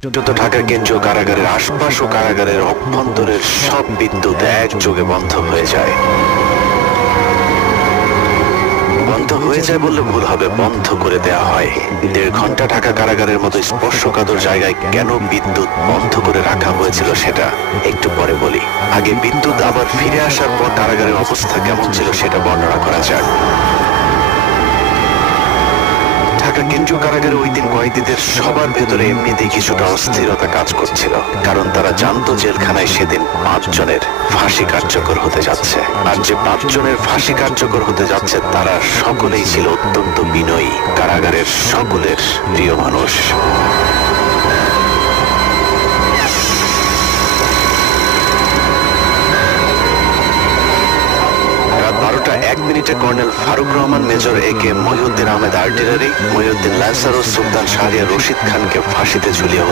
ঢাকা কেন্দ্রীয় কারাগারের আশপাশ ও কারাগারের অভ্যন্তরের সব বিদ্যুৎ একযোগে বন্ধ হয়ে যায়। বন্ধ হয়ে যায় বললে ভুল হবে, বন্ধ করে দেওয়া হয়। 1.5 ঘন্টা ঢাকা কারাগারের মতো স্পর্শকাতর জায়গায় কেন বিদ্যুৎ বন্ধ করে রাখা হয়েছিল সেটা একটু পরে বলি। আগে বিদ্যুৎ আবার ফিরে আসার পর কারাগারের অবস্থা কেমন ছিল সেটা বর্ণনা করা যাক। ঢাকা কেন্দ্রীয় কারাগারে ওই দিন কয়েদিদের সবার ভেতরে এমনিতেই কিছুটা অস্থিরতা কাজ করছিল, কারণ তারা জানতো জেলখানায় সেদিন 5 জনের ফাঁসি কার্যকর হতে যাচ্ছে। আর যে 5 জনের ফাঁসি কার্যকর হতে যাচ্ছে তারা সকলেই ছিল অত্যন্ত বিনয়ী, কারাগারের সকলের প্রিয় মানুষ। রাত 12:01 colonel Faruk Rahman, major AK Mohiuddin Ahmed artillery, Mohiuddin lancer ও সুলতান শাহরিয়ার রশিদ খানকে ফাঁসিতে ঝুলিয়ে